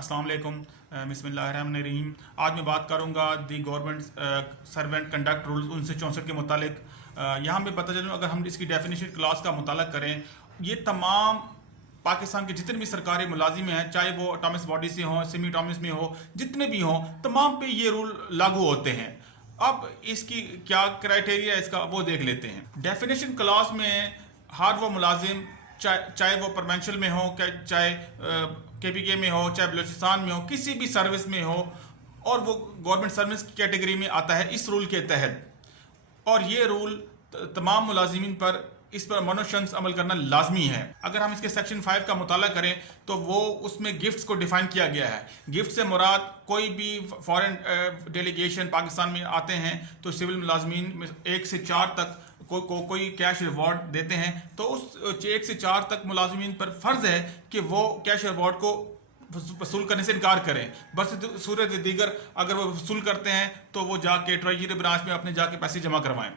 अस्सलाम वालेकुम, बिस्मिल्लाहिर्रहमानिर्रहीम। आज मैं बात करूंगा दी गवर्नमेंट सर्वेंट कंडक्ट रूल्स 1964 के मुतालिक। यहाँ पे पता चलूँ, अगर हम इसकी डेफिनेशन क्लास का मुताला करें, ये तमाम पाकिस्तान के जितने भी सरकारी मुलाजिम हैं, चाहे वो अटॉमिक बॉडी से हों, सेमी अटॉमिक में हो, जितने भी हों, तमाम पे ये रूल लागू होते हैं। अब इसकी क्या क्राइटेरिया है इसका वो देख लेते हैं। डेफिनेशन क्लास में हर वो मुलाजिम चाहे वो परमेंशल में हो, चाहे KPK में हो, चाहे बलूचिस्तान में हो, किसी भी सर्विस में हो, और वो गवर्नमेंट सर्विस की कैटेगरी में आता है इस रूल के तहत। और ये रूल तमाम मुलाजिमीन पर इस पर मनोशंस अमल करना लाजमी है। अगर हम इसके सेक्शन 5 का मुताला करें तो वो उसमें गिफ्ट्स को डिफाइन किया गया है। गिफ्ट से मुराद कोई भी फॉरेन डेलीगेशन पाकिस्तान में आते हैं तो सिविल मुलाजमीन में 1 से 4 तक कोई कैश रिवॉर्ड देते हैं, तो उस 1 से 4 तक मुलाजमीन पर फर्ज है कि वो कैश रिवॉर्ड को वसूल करने से इनकार करें। बस सूरत दीगर अगर वो वसूल करते हैं तो वो जाके ट्रेजरी ब्रांच में अपने जाके पैसे जमा करवाएं।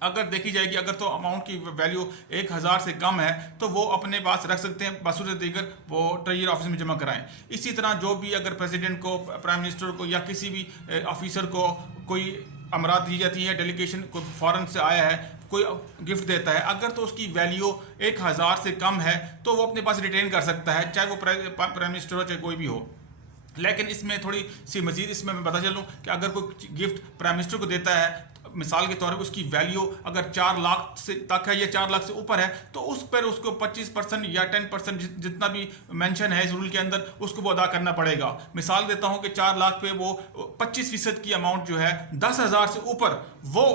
अगर देखी जाएगी, अगर तो अमाउंट की वैल्यू 1000 से कम है तो वो अपने पास रख सकते हैं, बसूरत दीगर वो ट्रेजरी ऑफिस में जमा कराएं। इसी तरह जो भी अगर प्रेसिडेंट को, प्राइम मिनिस्टर को या किसी भी ऑफिसर को कोई अमरात दी जाती है, डेलीगेशन कोई फॉरेन से आया है, कोई गिफ्ट देता है, अगर तो उसकी वैल्यू 1000 से कम है तो वो अपने पास रिटेन कर सकता है, चाहे वो प्राइम मिनिस्टर हो चाहे कोई भी हो। लेकिन इसमें थोड़ी सी मजीद इसमें मैं बता चलूँ कि अगर कोई गिफ्ट प्राइम मिनिस्टर को देता है, मिसाल के तौर पर उसकी वैल्यू अगर 4 लाख से तक है या 4 लाख से ऊपर है, तो उस पर उसको 25% या 10% जितना भी मेंशन है इस रूल के अंदर, उसको वो अदा करना पड़ेगा। मिसाल देता हूं कि 4 लाख पे वो 25% की अमाउंट जो है 10,000 से ऊपर वो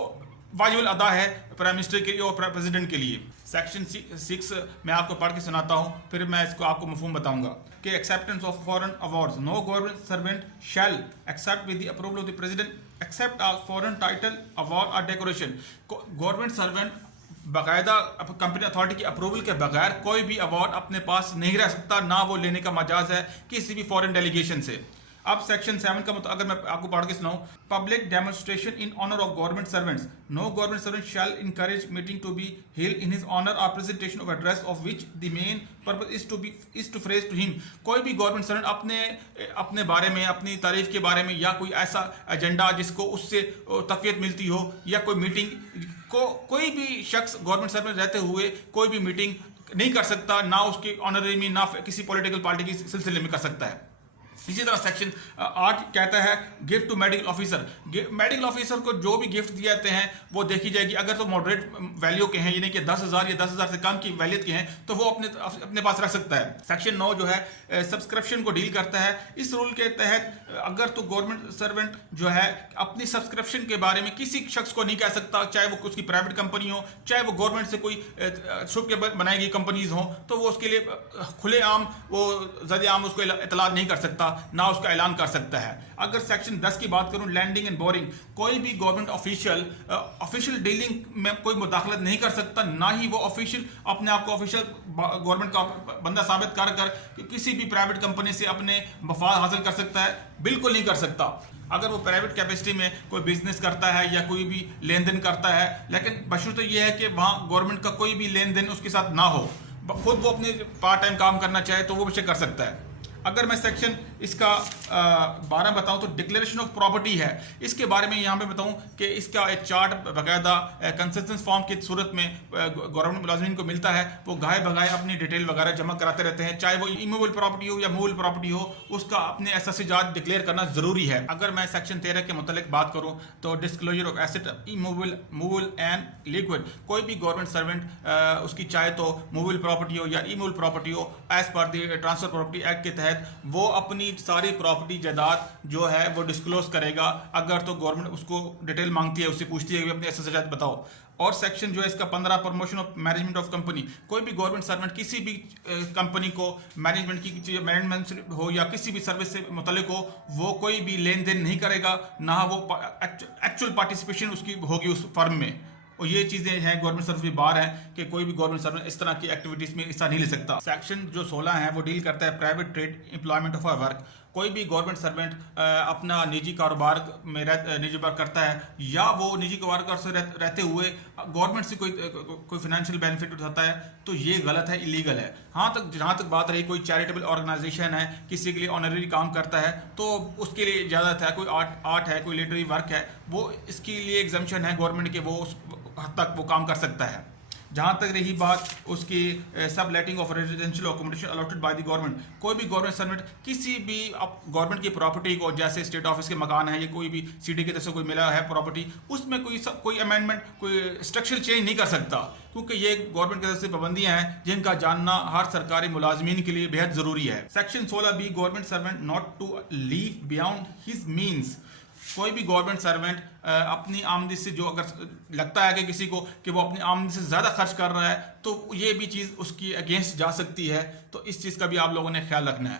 वाजिब अदा है प्राइम मिनिस्टर के लिए और प्रेसिडेंट के लिए। सेक्शन 6 मैं आपको पढ़ के सुनाता हूँ, फिर मैं इसको आपको मफहूम बताऊंगा कि acceptance of foreign awards. No government servant shall accept with the approval of the president accept a foreign title award or decoration. Government servant बाकायदा कंपनी अथॉरिटी की अप्रूवल के बगैर कोई भी अवार्ड अपने पास नहीं रह सकता, ना वो लेने का मजाज है किसी भी फॉरेन डेलीगेशन से। अब सेक्शन 7 का अगर मैं आपको पढ़ के सुनाऊं, public demonstration in honour of government servants. No government servant shall encourage meeting to be held in his honour और presentation of address of which the main purpose is to praise to him. कोई भी government servant अपने बारे में, अपनी तारीफ के बारे में, या कोई ऐसा एजेंडा जिसको उससे तकवीत मिलती हो, या कोई मीटिंग को कोई भी शख्स गवर्नमेंट सर्वेंट रहते हुए कोई भी मीटिंग नहीं कर सकता, ना उसकी ऑनररी में, ना किसी पॉलिटिकल पार्टी के सिलसिले में कर सकता है। इसी तरह सेक्शन 8 कहता है gift to medical officer. Medical officer को जो भी गिफ्ट दिए जाते हैं वो देखी जाएगी, अगर तो मॉडरेट वैल्यू के हैं, यानी कि 10,000 या 10,000 से कम की वैल्यू के हैं, तो वो अपने पास रख सकता है। सेक्शन 9 जो है सब्सक्रिप्शन को डील करता है। इस रूल के तहत अगर तो गवर्नमेंट सर्वेंट जो है अपनी सब्सक्रिप्शन के बारे में किसी शख्स को नहीं कह सकता, चाहे वो उसकी प्राइवेट कंपनी हो, चाहे वो गवर्नमेंट से कोई शुभ के बनाई गई कंपनीज हो, तो वो उसके लिए खुलेआम वो ज़रिए आम उसको इतला नहीं कर सकता, ना उसका ऐलान कर सकता है। अगर सेक्शन 10 की बात करूं, लैंडिंग एंड बोरिंग, कोई भी गवर्नमेंट ऑफिशियल डीलिंग में कोई मुदाखलत नहीं कर सकता, ना ही वो ऑफिशियल अपने आप को ऑफिशियल गवर्नमेंट का बंदा साबित कर किसी भी प्राइवेट कंपनी से अपने मफाद हासिल कर सकता है, बिल्कुल नहीं कर सकता। अगर वो प्राइवेट कैपेसिटी में कोई बिजनेस करता है या कोई भी लेन देन करता है, लेकिन बशर्ते ये है कि वहाँ गवर्नमेंट का कोई भी लेन देन उसके साथ ना हो, खुद वो अपने पार्ट टाइम काम करना चाहे तो वो भी कर सकता है। अगर मैं सेक्शन इसका 12 बताऊं तो डिक्लेरेशन ऑफ प्रॉपर्टी है। इसके बारे में यहाँ पे बताऊं कि इसका एक चार्ट बाकायदा कंसेंसस फॉर्म की सूरत में गवर्नमेंट मुलाजिमीन को मिलता है। वो गाय बगाए अपनी डिटेल वगैरह जमा कराते रहते हैं, चाहे वो इमूवेबल प्रॉपर्टी हो या मूवेबल प्रॉपर्टी हो, उसका अपने एसेजात डिक्लेयर करना जरूरी है। अगर मैं सेक्शन 13 के मुतालिक बात करूँ तो disclosure of asset immovable, movable and liquid. कोई भी गवर्नमेंट सर्वेंट उसकी चाहे तो मूवेबल प्रॉपर्टी हो या इमूवेबल प्रॉपर्टी हो, as per the transfer property act के तहत वो अपनी सारी प्रॉपर्टी जायदाद जो है वो डिस्क्लोज करेगा। अगर तो गवर्नमेंट उसको डिटेल मांगती है, उससे पूछती है कि अपने एसेट बताओ। और सेक्शन जो है इसका 15 promotion of management of company. कोई भी गवर्नमेंट सर्वेंट किसी भी कंपनी को मैनेजमेंट की मैनेजमेंट हो या किसी भी सर्विस से मुतल्लिक हो, वो कोई भी लेन देन नहीं करेगा, ना वो एक्चुअल पार्टिसिपेशन उसकी होगी उस फर्म में। और ये चीज़ें हैं गवर्नमेंट सर्विस में बार हैं कि कोई भी गवर्नमेंट सर्वेंट इस तरह की एक्टिविटीज़ में हिस्सा नहीं ले सकता। सेक्शन जो 16 है वो डील करता है private trade employment of a work. कोई भी गवर्नमेंट सर्वेंट अपना निजी कारोबार में निजी कारोबार करता है या वो निजी कारोबार से रहते हुए गवर्नमेंट से कोई फाइनेंशियल बेनिफिट उठाता है तो ये गलत है, इलीगल है। हाँ, जहाँ तक बात रही कोई चैरिटेबल ऑर्गेनाइजेशन है, किसी के लिए ऑनररी काम करता है तो उसके लिए इजाज़त है। कोई आर्ट है, कोई लिटरेरी वर्क है, वो इसके लिए एग्जम्पशन है गवर्नमेंट के, वो उस हद तक वो काम कर सकता है। जहाँ तक रही बात उसकी subletting of residential accommodation allotted by the government, कोई भी गवर्नमेंट सर्वेंट किसी भी गवर्नमेंट की प्रॉपर्टी को, जैसे स्टेट ऑफिस के मकान है या कोई भी सिटी की तरफ से कोई मिला है प्रॉपर्टी, उसमें कोई अमेंडमेंट, कोई स्ट्रक्चर चेंज नहीं कर सकता, क्योंकि ये गवर्नमेंट की तरफ से पाबंदियां हैं जिनका जानना हर सरकारी मुलाजमीन के लिए बेहद जरूरी है। Section 16B, government servant not to live beyond his means. कोई भी गवर्नमेंट सर्वेंट अपनी आमदनी से, जो अगर लगता है कि किसी को कि वो अपनी आमदनी से ज़्यादा खर्च कर रहा है तो ये भी चीज़ उसकी अगेंस्ट जा सकती है। तो इस चीज़ का भी आप लोगों ने ख्याल रखना है।